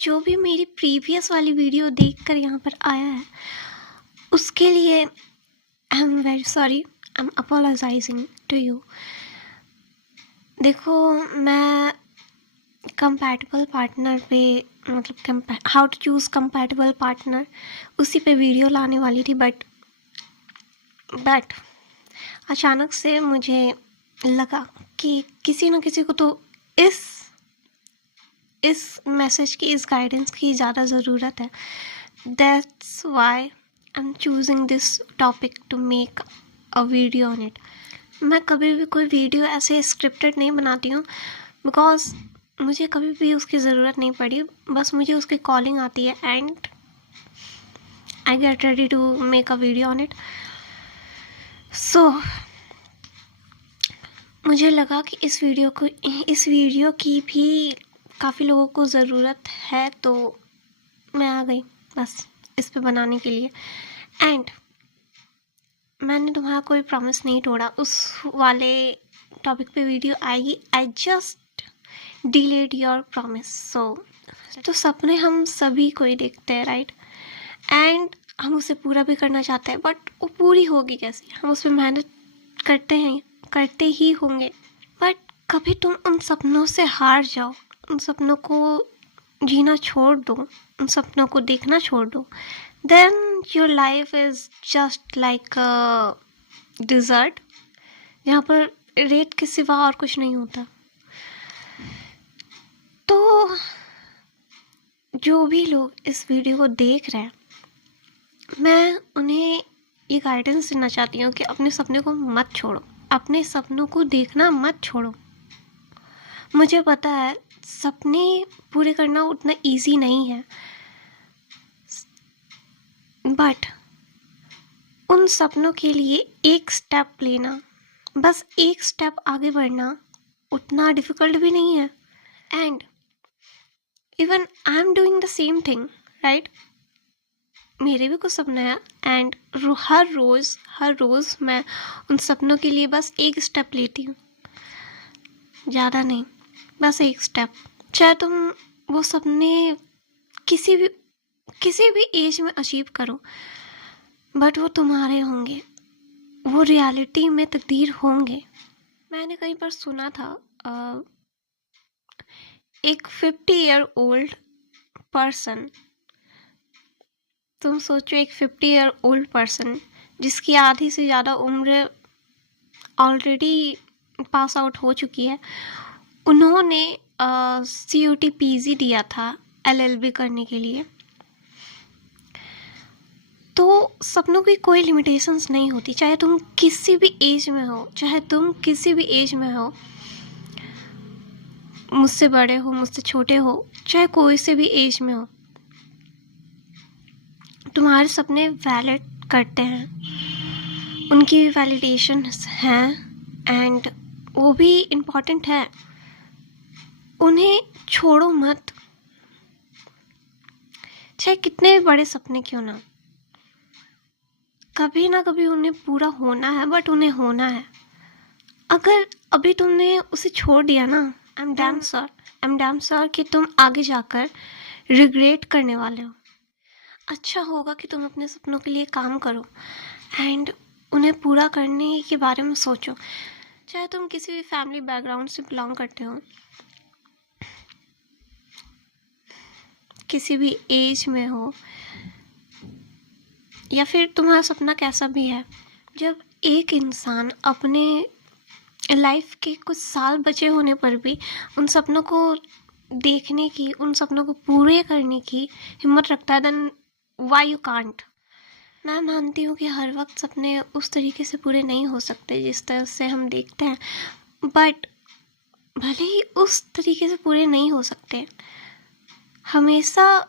जो भी मेरी प्रीवियस वाली वीडियो देखकर यहाँ पर आया है उसके लिए I am very sorry, I am apologising to you. देखो, मैं कंपैटिबल पार्टनर पे मतलब how to choose compatible partner उसी पे वीडियो लाने वाली थी, बट अचानक से मुझे लगा कि किसी न किसी को तो इस मैसेज की, इस गाइडेंस की ज़्यादा ज़रूरत है। That's why I am choosing this topic to make a video on it. मैं कभी भी कोई वीडियो ऐसे स्क्रिप्टेड नहीं बनाती हूँ, बिकॉज मुझे कभी भी उसकी ज़रूरत नहीं पड़ी। बस मुझे उसकी कॉलिंग आती है and I get ready to make a video on it. So मुझे लगा कि इस वीडियो की भी काफ़ी लोगों को ज़रूरत है, तो मैं आ गई बस इस पे बनाने के लिए। एंड मैंने तुम्हारा कोई प्रॉमिस नहीं तोड़ा, उस वाले टॉपिक पे वीडियो आएगी। I just delayed your promise. तो सपने हम सभी कोई देखते हैं, राइट? एंड हम उसे पूरा भी करना चाहते हैं, बट वो पूरी होगी कैसे? हम उस पर मेहनत करते ही होंगे, बट कभी तुम उन सपनों से हार जाओ, उन सपनों को जीना छोड़ दो, उन सपनों को देखना छोड़ दो, then your life is just like a desert जहाँ पर रेत के सिवा और कुछ नहीं होता। तो जो भी लोग इस वीडियो को देख रहे हैं, मैं उन्हें ये गाइडेंस देना चाहती हूँ कि अपने सपने को मत छोड़ो, अपने सपनों को देखना मत छोड़ो। मुझे पता है सपने पूरे करना उतना इजी नहीं है, बट उन सपनों के लिए एक स्टेप लेना, बस एक स्टेप आगे बढ़ना उतना डिफ़िकल्ट भी नहीं है। And even I am doing the same thing, right? मेरे भी कुछ सपने हैं एंड हर रोज़ मैं उन सपनों के लिए बस एक स्टेप लेती हूँ, ज़्यादा नहीं, बस एक स्टेप। चाहे तुम वो सपने किसी भी एज में अचीव करो, बट वो तुम्हारे होंगे, वो रियलिटी में तब्दील होंगे। मैंने कहीं पर सुना था एक 50 ईयर ओल्ड पर्सन, तुम सोचो एक 50 ईयर ओल्ड पर्सन जिसकी आधी से ज़्यादा उम्र ऑलरेडी पास आउट हो चुकी है, उन्होंने CUT PG दिया था LLB करने के लिए। तो सपनों की कोई लिमिटेशंस नहीं होती, चाहे तुम किसी भी एज में हो, मुझसे बड़े हो, मुझसे छोटे हो, चाहे कोई से भी एज में हो, तुम्हारे सपने वैलिड करते हैं, उनकी भी वैलिडेशन हैं एंड वो भी इम्पॉर्टेंट है। उन्हें छोड़ो मत, चाहे कितने बड़े सपने क्यों ना, कभी ना कभी उन्हें पूरा होना है, बट उन्हें होना है। अगर अभी तुमने उसे छोड़ दिया ना, आई एम डैम श्योर कि तुम आगे जाकर रिग्रेट करने वाले हो। अच्छा होगा कि तुम अपने सपनों के लिए काम करो एंड उन्हें पूरा करने के बारे में सोचो। चाहे तुम किसी भी फैमिली बैकग्राउंड से बिलोंग करते हो, किसी भी एज में हो, या फिर तुम्हारा सपना कैसा भी है, जब एक इंसान अपने लाइफ के कुछ साल बचे होने पर भी उन सपनों को देखने की, उन सपनों को पूरे करने की हिम्मत रखता है, देन व्हाई यू कांट। मैं मानती हूँ कि हर वक्त सपने उस तरीके से पूरे नहीं हो सकते जिस तरह से हम देखते हैं, बट भले ही उस तरीके से पूरे नहीं हो सकते, हमेशा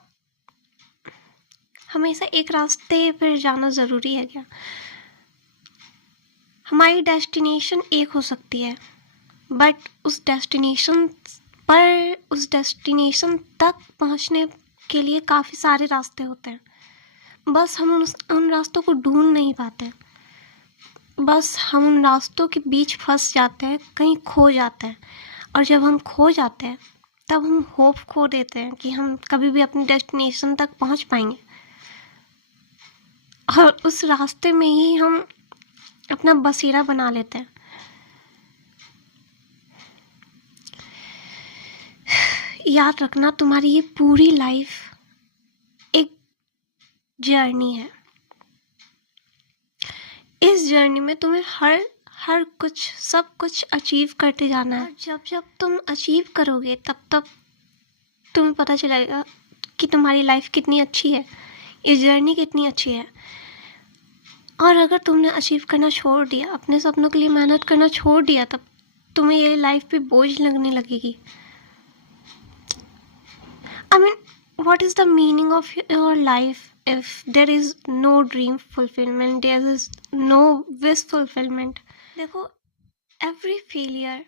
एक रास्ते पर जाना ज़रूरी है क्या? हमारी डेस्टिनेशन एक हो सकती है, बट उस डेस्टिनेशन तक पहुंचने के लिए काफ़ी सारे रास्ते होते हैं। बस हम उन रास्तों को ढूंढ नहीं पाते, बस हम उन रास्तों के बीच फंस जाते हैं, कहीं खो जाते हैं। और जब हम खो जाते हैं तब हम होप खो देते हैं कि हम कभी भी अपनी डेस्टिनेशन तक पहुंच पाएंगे, और उस रास्ते में ही हम अपना बसेरा बना लेते हैं। याद रखना, तुम्हारी ये पूरी लाइफ एक जर्नी है। इस जर्नी में तुम्हें हर कुछ, सब कुछ अचीव करते जाना है। और जब जब तुम अचीव करोगे तब तब तुम्हें पता चलेगा कि तुम्हारी लाइफ कितनी अच्छी है, ये जर्नी कितनी अच्छी है। और अगर तुमने अचीव करना छोड़ दिया, अपने सपनों के लिए मेहनत करना छोड़ दिया, तब तुम्हें ये लाइफ पे बोझ लगने लगेगी। I mean, what is the meaning of your life if there is no dream fulfillment, there is no wish fulfillment? देखो, every failure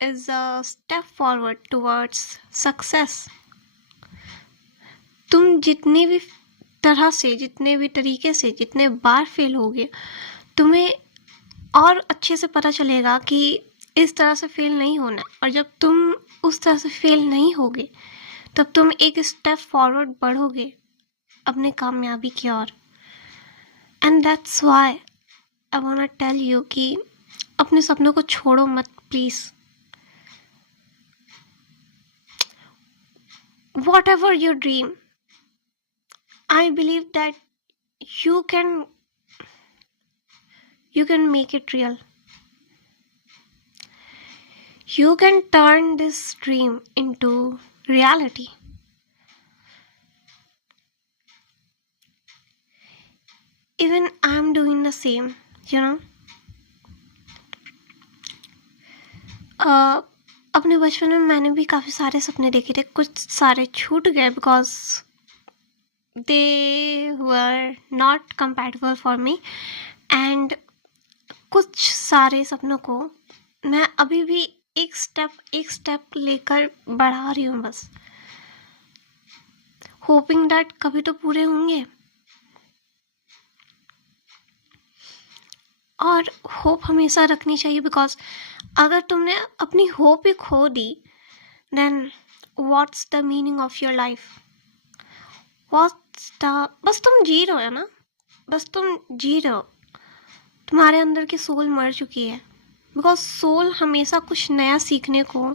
is a step forward towards success. तुम जितने भी तरह से, जितने भी तरीके से, जितने बार फेल होगे, तुम्हें और अच्छे से पता चलेगा कि इस तरह से फेल नहीं होना। और जब तुम उस तरह से फेल नहीं होगे, तब तुम एक स्टेप फॉरवर्ड बढ़ोगे अपने कामयाबी की ओर। And that's why I want to tell you कि अपने सपनों को छोड़ो मत please. Whatever your dream, I believe that you can make it real. You can turn this dream into reality. Even I'm doing the same, you know. अपने बचपन में मैंने भी काफ़ी सारे सपने देखे थे, कुछ सारे छूट गए because they were not compatible for me, and कुछ सारे सपनों को मैं अभी भी एक स्टेप लेकर बढ़ा रही हूँ, बस होपिंग दैट कभी तो पूरे होंगे। और होप हमेशा रखनी चाहिए, बिकॉज अगर तुमने अपनी होप ही खो दी, then what's the meaning of your life? बस तुम जी रहे हो ना, बस तुम जी रहे हो, तुम्हारे अंदर की सोल मर चुकी है। बिकॉज सोल हमेशा कुछ नया सीखने को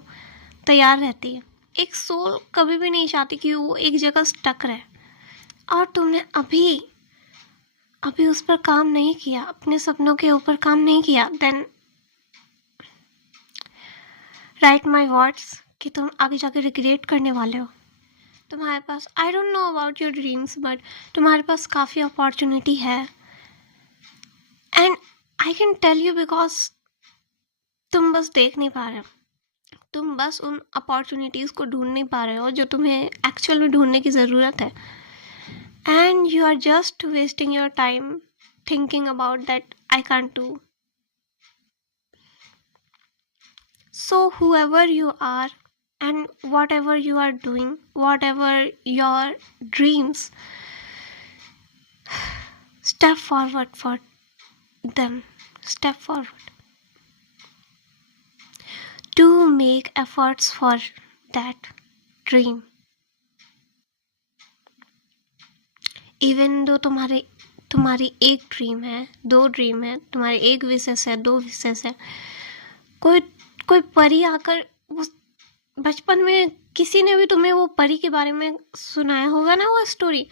तैयार रहती है। एक सोल कभी भी नहीं चाहती कि वो एक जगह स्टक रहे, और तुमने अभी उस पर काम नहीं किया, अपने सपनों के ऊपर काम नहीं किया, देन राइट माई वर्ड्स कि तुम आगे जाके रिग्रेट करने वाले हो। तुम्हारे पास, I don't know about your dreams, but तुम्हारे पास काफ़ी अपॉर्चुनिटी है। And I can tell you, because तुम बस देख नहीं पा रहे हो, तुम बस उन अपॉर्चुनिटीज़ को ढूंढ नहीं पा रहे हो जो तुम्हें एक्चुअल में ढूंढने की ज़रूरत है। And you are just wasting your time thinking about that I can't do. So whoever you are and whatever you are doing, whatever your dreams, step forward for them. Step forward. Do make efforts for that dream. Even though तुम्हारी एक dream है, दो dream है, तुम्हारी एक विशेष है, दो विशेष है, कोई परी आकर, उस बचपन में किसी ने भी तुम्हें वो परी के बारे में सुनाया होगा ना, वो स्टोरी,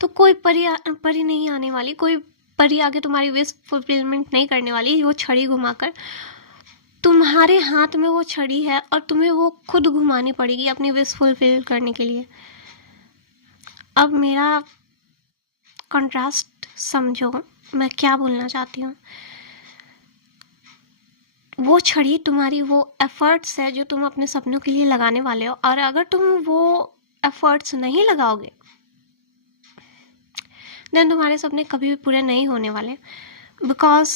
तो कोई परी नहीं आने वाली, कोई परी आके तुम्हारी विश फुलफिलमेंट नहीं करने वाली। वो छड़ी घुमाकर, तुम्हारे हाथ में वो छड़ी है और तुम्हें वो खुद घुमानी पड़ेगी अपनी विश फुलफिल करने के लिए। अब मेरा कंट्रास्ट समझो, मैं क्या बोलना चाहती हूँ। वो छड़ी तुम्हारी वो एफर्ट्स है जो तुम अपने सपनों के लिए लगाने वाले हो, और अगर तुम वो एफर्ट्स नहीं लगाओगे, देन तुम्हारे सपने कभी भी पूरे नहीं होने वाले, because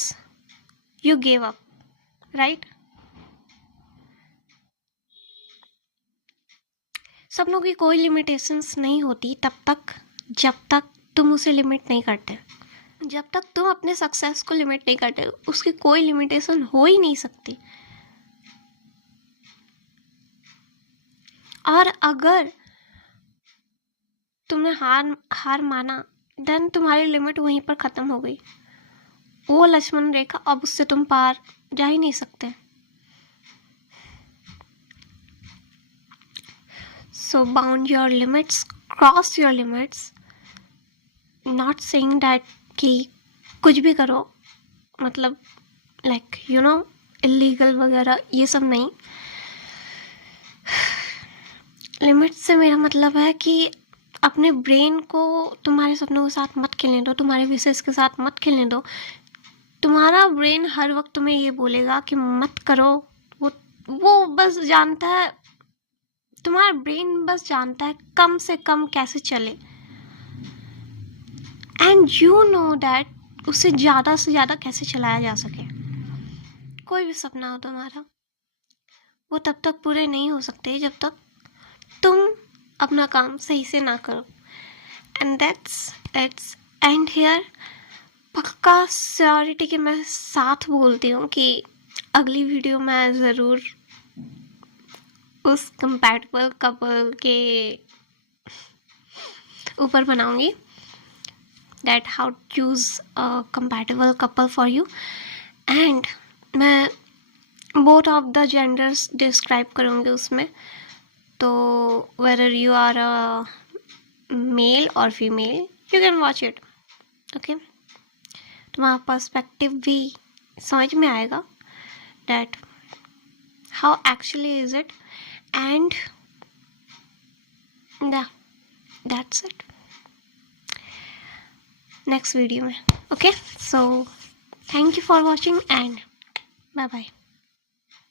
you give up, right? सपनों की कोई लिमिटेशंस नहीं होती तब तक जब तक तुम उसे लिमिट नहीं करते। जब तक तुम अपने सक्सेस को लिमिट नहीं करते, उसकी कोई लिमिटेशन हो ही नहीं सकती। और अगर तुमने हार माना, देन तुम्हारी लिमिट वहीं पर ख़त्म हो गई। वो लक्ष्मण रेखा, अब उससे तुम पार जा ही नहीं सकते। So bound your limits, cross your limits, not saying that कि कुछ भी करो, मतलब लाइक यू नो इलीगल वगैरह ये सब नहीं। लिमिट से मेरा मतलब है कि अपने ब्रेन को तुम्हारे सपनों के साथ मत खेलने दो, तुम्हारे विशेष के साथ मत खेलने दो। तुम्हारा ब्रेन हर वक्त तुम्हें ये बोलेगा कि मत करो। वो बस जानता है, तुम्हारा ब्रेन बस जानता है कम से कम कैसे चले, एंड यू नो दैट उसे ज़्यादा से ज़्यादा कैसे चलाया जा सके। कोई भी सपना हो तुम्हारा, वो तब तक पूरे नहीं हो सकते जब तक तुम अपना काम सही से ना करो। And that's it's and here. पक्का श्योरिटी के मैं साथ बोलती हूँ कि अगली वीडियो मैं ज़रूर उस कंपैटिबल कपल के ऊपर बनाऊंगी, that how choose a compatible couple for you. And मैं both of the genders describe करूँगी उसमें, तो whether you are a male और female you can watch it. Okay, तुम्हारा पर्सपेक्टिव भी समझ में आएगा that how actually is it, and that's it. Next video में। Okay, so thank you for watching and bye bye.